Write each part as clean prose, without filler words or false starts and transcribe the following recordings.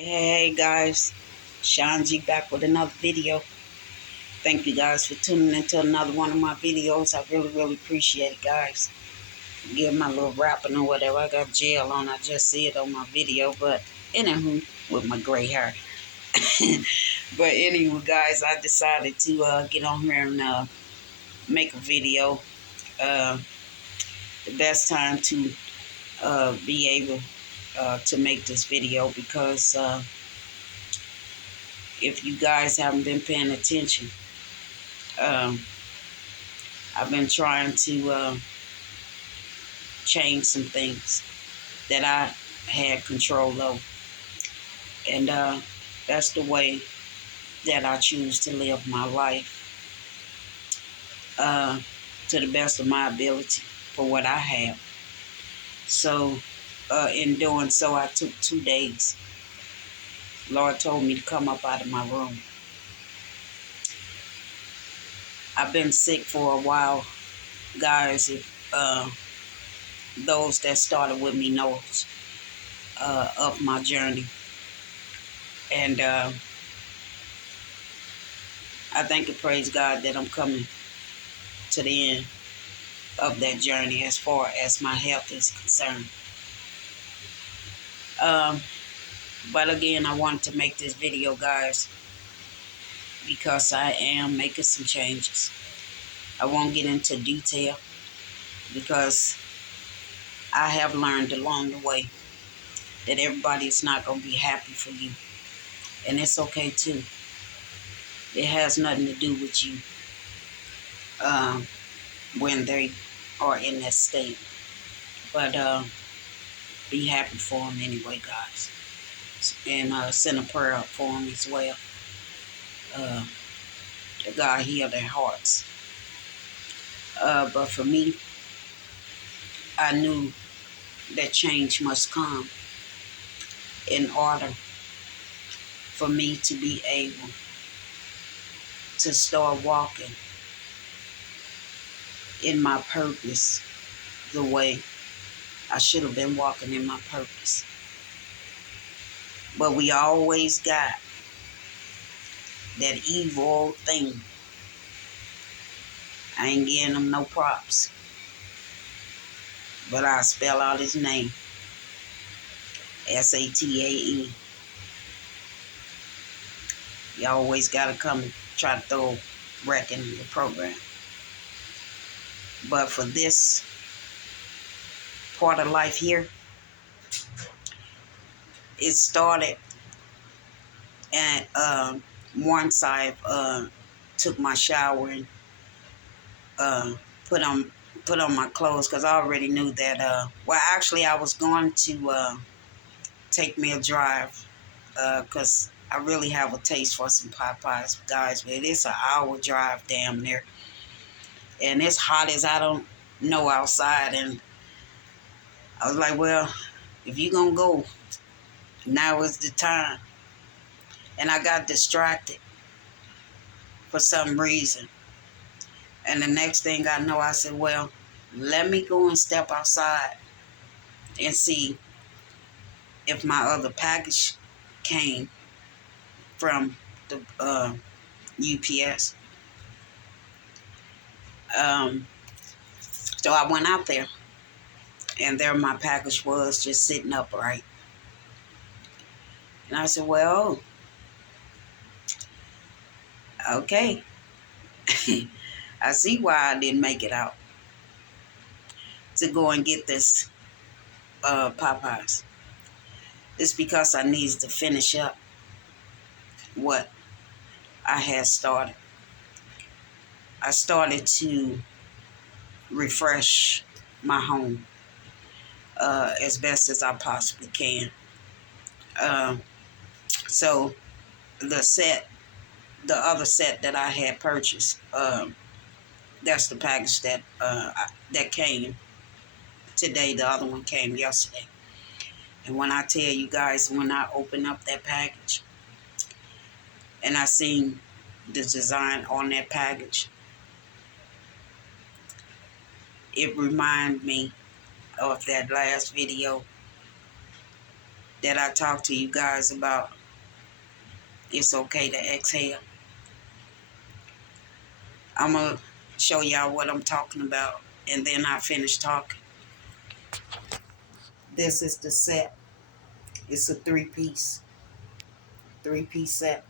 Hey guys, Sean G back with another video. Thank you guys for tuning into another one of my videos. I really appreciate it, guys. Give my little rapping or whatever. I got gel on. I just see it on my video, but anywho, with my gray hair. But anyway, guys, I decided to get on here and make a video. Uh, the best time to be able to make this video because if you guys haven't been paying attention, um, I've been trying to change some things that I had control of. And that's the way that I choose to live my life uh, to the best of my ability for what I have. So in doing so, I took 2 days. Lord told me to come up out of my room. I've been sick for a while, guys. If those that started with me knows of my journey. And I thank and praise God that I'm coming to the end of that journey as far as my health is concerned. Um, but again, I wanted to make this video, guys, because I am making some changes. I won't get into detail because I have learned along the way that everybody is not going to be happy for you. And it's okay too. It has nothing to do with you when they are in that state. But be happy for them anyway, guys. And send a prayer up for them as well. That God heal their hearts. But for me, I knew that change must come in order for me to be able to start walking in my purpose the way I should have been walking in my purpose. But we always got that evil thing. I ain't giving him no props. But I spell out his name. Satae. You always got to come and try to throw a wreck in the program. But for this part of life here, it started at once I took my shower and put on my clothes because I already knew that. Well, actually, I was going to take me a drive because I really have a taste for some Popeyes, guys. But it's an hour drive damn near, and it's hot as I don't know outside. And I was like, well, if you gonna go, now is the time. And I got distracted for some reason. And the next thing I know, I said, well, let me go and step outside and see if my other package came from the UPS. So I went out there, and there my package was just sitting upright. And I said, well, okay. I see why I didn't make it out to go and get this Popeyes. It's because I needed to finish up what I had started. I started to refresh my home as best as I possibly can. So the other set that I had purchased, that's the package that came today. The other one came yesterday. And when I tell you guys, when I opened up that package and I seen the design on that package, it reminded me of that last video that I talked to you guys about. It's okay to exhale. I'm going to show y'all what I'm talking about, and then I finish talking. This is the set. It's a three-piece set.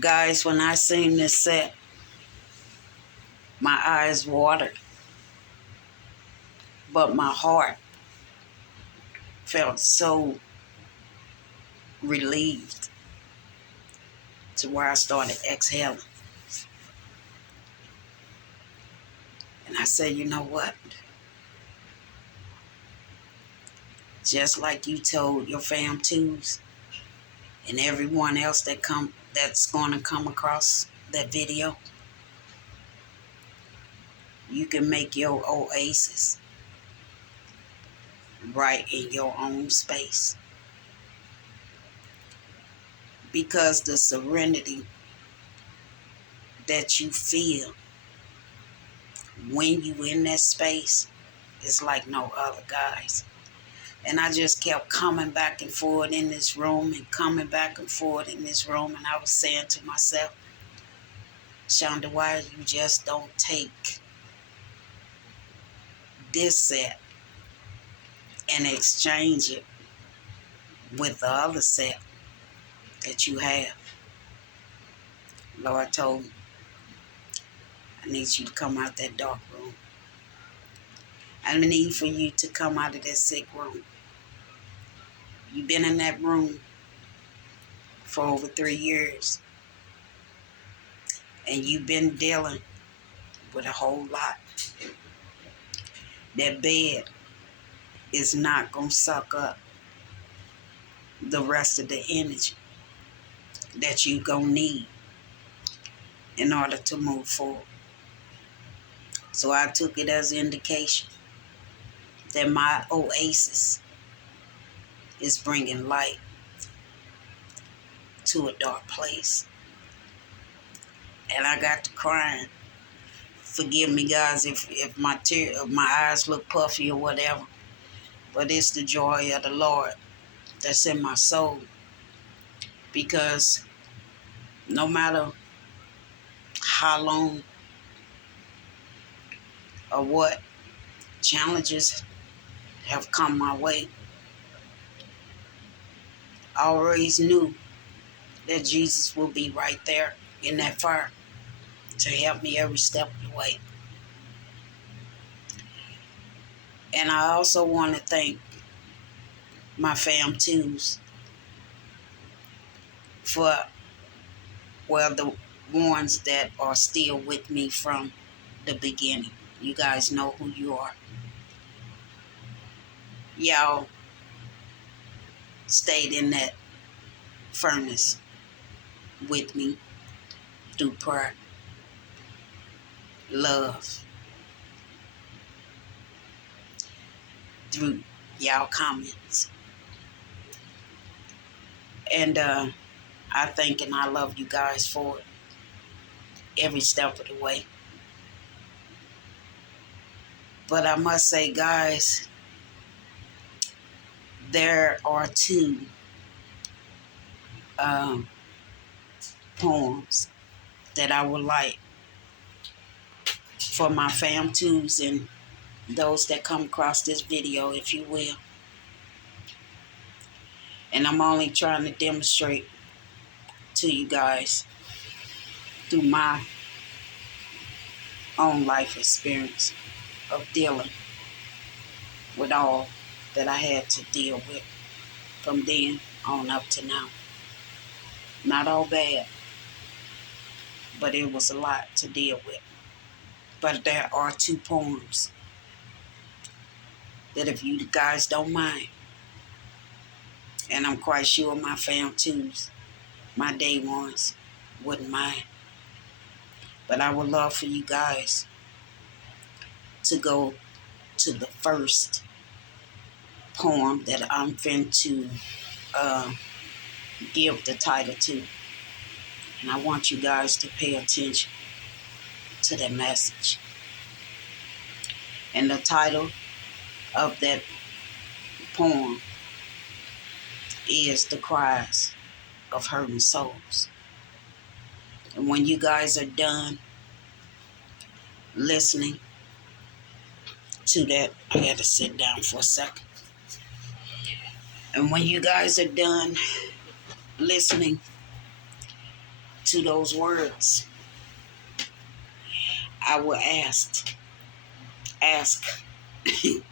Guys, when I seen this set, my eyes watered, but my heart felt so relieved to where I started exhaling. And I said, you know what? Just like you told your fam twos and everyone else that's going to come across that video, you can make your oasis right in your own space. Because the serenity that you feel when you in that space is like no other, guys. And I just kept coming back and forth in this room and coming back and forth in this room. And I was saying to myself, Shonda, why you just don't take this set and exchange it with the other set that you have? Lord told me, I need you to come out that dark room. I need for you to come out of that sick room. You've been in that room for over 3 years. And you've been dealing with a whole lot. That bed is not going to suck up the rest of the energy that you're going to need in order to move forward. So I took it as an indication that my oasis is bringing light to a dark place. And I got to crying. Forgive me, guys, if my eyes look puffy or whatever. But it's the joy of the Lord that's in my soul. Because no matter how long or what challenges have come my way, I always knew that Jesus will be right there in that fire to help me every step of the way. And I also want to thank my fam twos for, well, the ones that are still with me from the beginning. You guys know who you are. Y'all stayed in that furnace with me through prayer, love, through y'all comments. And I thank and I love you guys for it every step of the way. But I must say, guys, there are two poems that I would like for my fam twos and those that come across this video, if you will. And I'm only trying to demonstrate to you guys through my own life experience of dealing with all that I had to deal with from then on up to now. Not all bad, but it was a lot to deal with. But there are two poems that, if you guys don't mind, and I'm quite sure my fam twos, my day ones, wouldn't mind. But I would love for you guys to go to the first poem that I'm fin to give the title to. And I want you guys to pay attention to that message. And the title of that poem is The Cries of Hurting Souls. And when you guys are done listening to that, I had to sit down for a second. And when you guys are done listening to those words, I will ask, excuse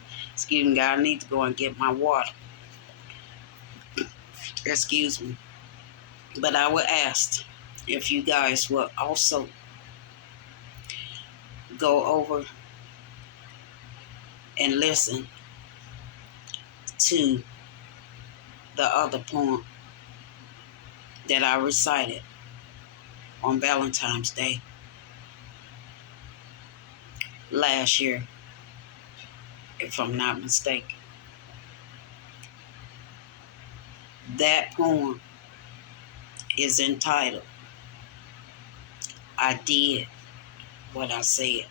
me, God, I need to go and get my water. Excuse me. But I will ask if you guys will also go over and listen to the other poem that I recited on Valentine's Day last year, if I'm not mistaken. That poem is entitled, I Did What I Said.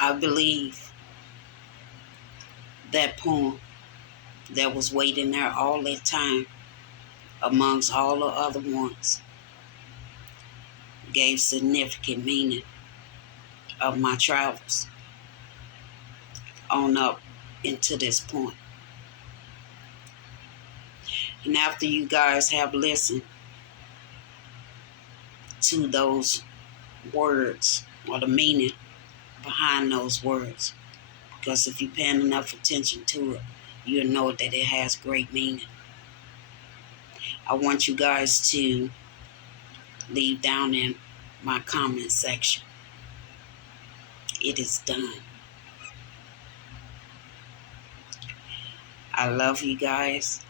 I believe that poem that was waiting there all that time amongst all the other ones gave significant meaning of my travels on up into this point. And after you guys have listened to those words or the meaning behind those words, because if you're paying enough attention to it, you'll know that it has great meaning. I want you guys to leave down in my comment section, it is done. I love you guys.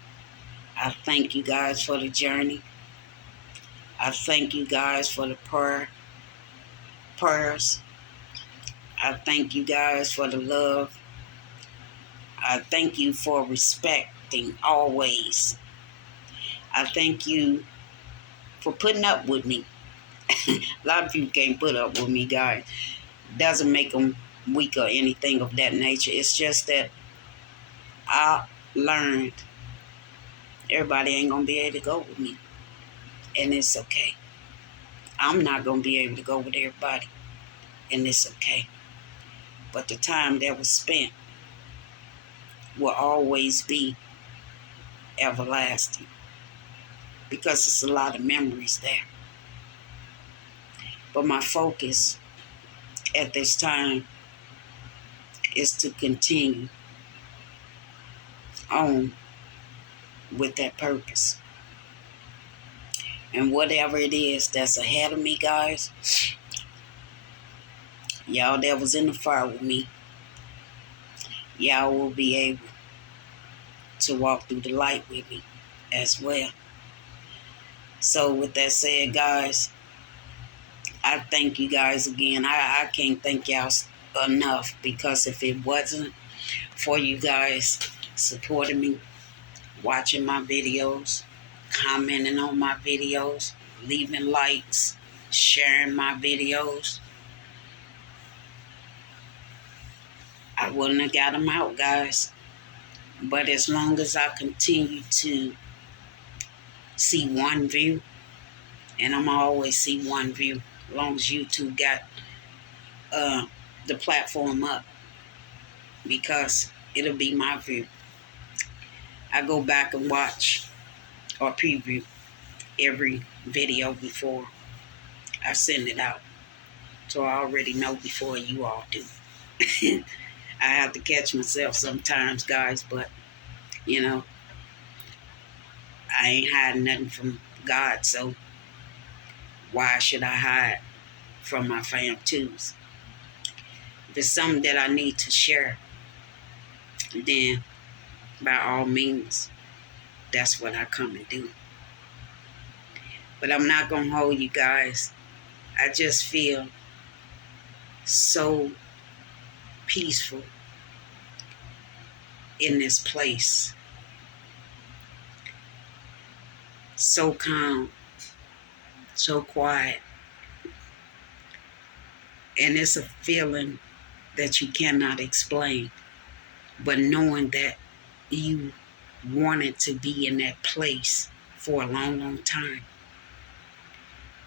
I thank you guys for the journey. I thank you guys for the prayers. I thank you guys for the love. I thank you for respecting always. I thank you for putting up with me. A lot of people can't put up with me, guys. Doesn't make them weak or anything of that nature. It's just that I learned everybody ain't going to be able to go with me. And it's okay. I'm not going to be able to go with everybody. And it's okay. But the time that was spent will always be everlasting. Because it's a lot of memories there. But my focus at this time is to continue on with that purpose. And whatever it is that's ahead of me, guys, y'all that was in the fire with me, y'all will be able to walk through the light with me as well. So with that said, guys, I thank you guys again. I can't thank y'all enough, because if it wasn't for you guys supporting me, watching my videos, commenting on my videos, leaving likes, sharing my videos, I wouldn't have got them out, guys. But as long as I continue to see one view, and I'm always see one view, as long as YouTube got the platform up, because it'll be my view. I go back and watch or preview every video before I send it out. So I already know before you all do. I have to catch myself sometimes, guys, but, you know, I ain't hiding nothing from God, so why should I hide from my fam twos? If it's something that I need to share, then by all means, that's what I come and do. But I'm not going to hold you guys. I just feel so peaceful in this place. So calm, so quiet. And it's a feeling that you cannot explain. But knowing that you wanted to be in that place for a long, long time.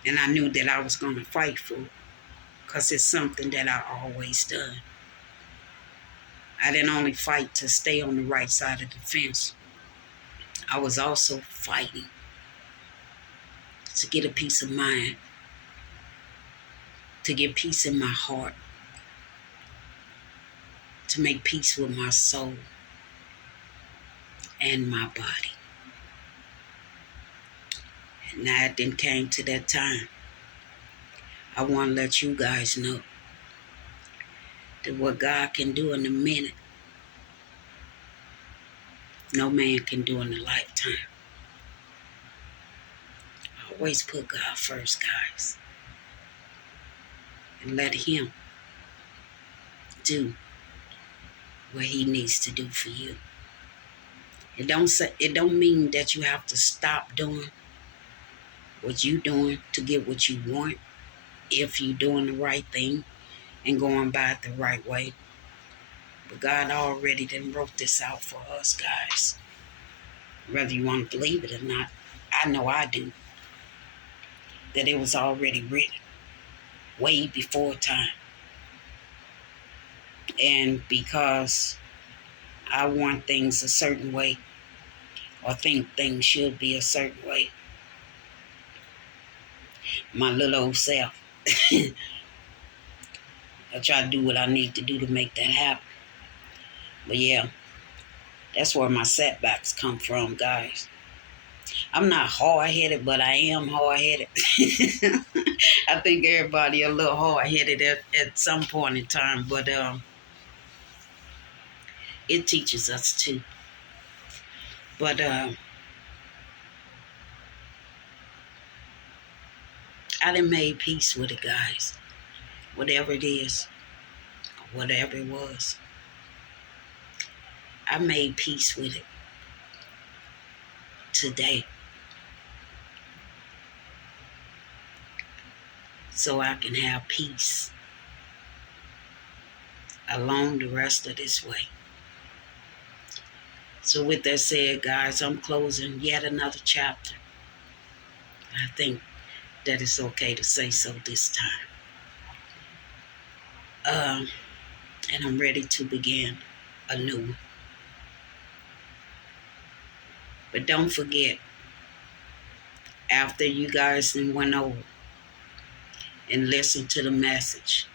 And I knew that I was going to fight for it because it's something that I always done. I didn't only fight to stay on the right side of the fence. I was also fighting to get a peace of mind, to get peace in my heart, to make peace with my soul and my body. And now it then came to that time. I want to let you guys know that what God can do in a minute, no man can do in a lifetime. Always put God first, guys. And let him do what he needs to do for you. It don't mean that you have to stop doing what you doing to get what you want if you're doing the right thing and going by it the right way. But God already done wrote this out for us, guys. Whether you want to believe it or not, I know I do. That it was already written way before time. And because I want things a certain way, or think things should be a certain way, my little old self, I try to do what I need to do to make that happen. But yeah, that's where my setbacks come from, guys. I'm not hard-headed, but I am hard-headed. I think everybody a little hard-headed at some point in time, but it teaches us too. But I done made peace with it, guys. Whatever it is, whatever it was, I made peace with it today. So I can have peace along the rest of this way. So with that said, guys, I'm closing yet another chapter. I think that it's okay to say so this time. And I'm ready to begin a new one. But don't forget, after you guys then went over and listened to the message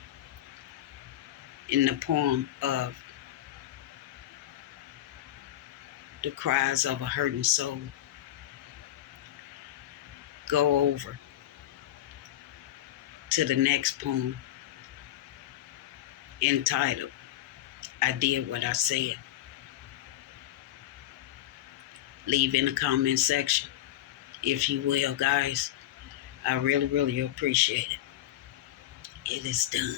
in the poem of The Cries of a Hurting Soul, go over to the next poem entitled, I Did What I Said. Leave in the comment section, if you will, guys. I really, really appreciate it. It is done.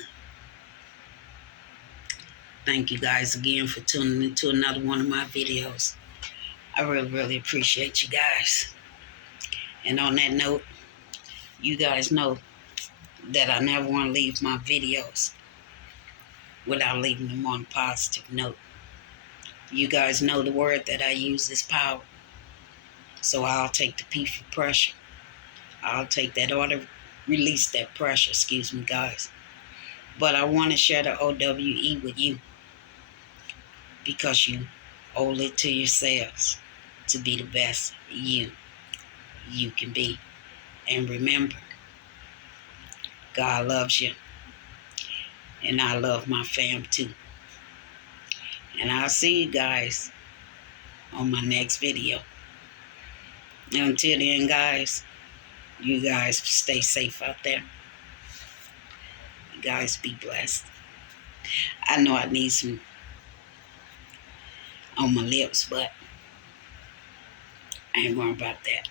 Thank you guys again for tuning into another one of my videos. I really, really appreciate you guys. And on that note, you guys know that I never want to leave my videos without leaving them on a positive note. You guys know the word that I use is power. So I'll take the P for pressure. I'll take that order, release that pressure, excuse me, guys. But I want to share the OWE with you because you owe it to yourselves to be the best you can be. And remember, God loves you. And I love my fam too. And I'll see you guys on my next video. And until then, guys, you guys stay safe out there. You guys be blessed. I know I need some on my lips, but I ain't worried about that.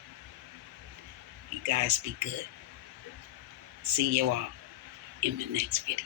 You guys be good. See you all in the next video.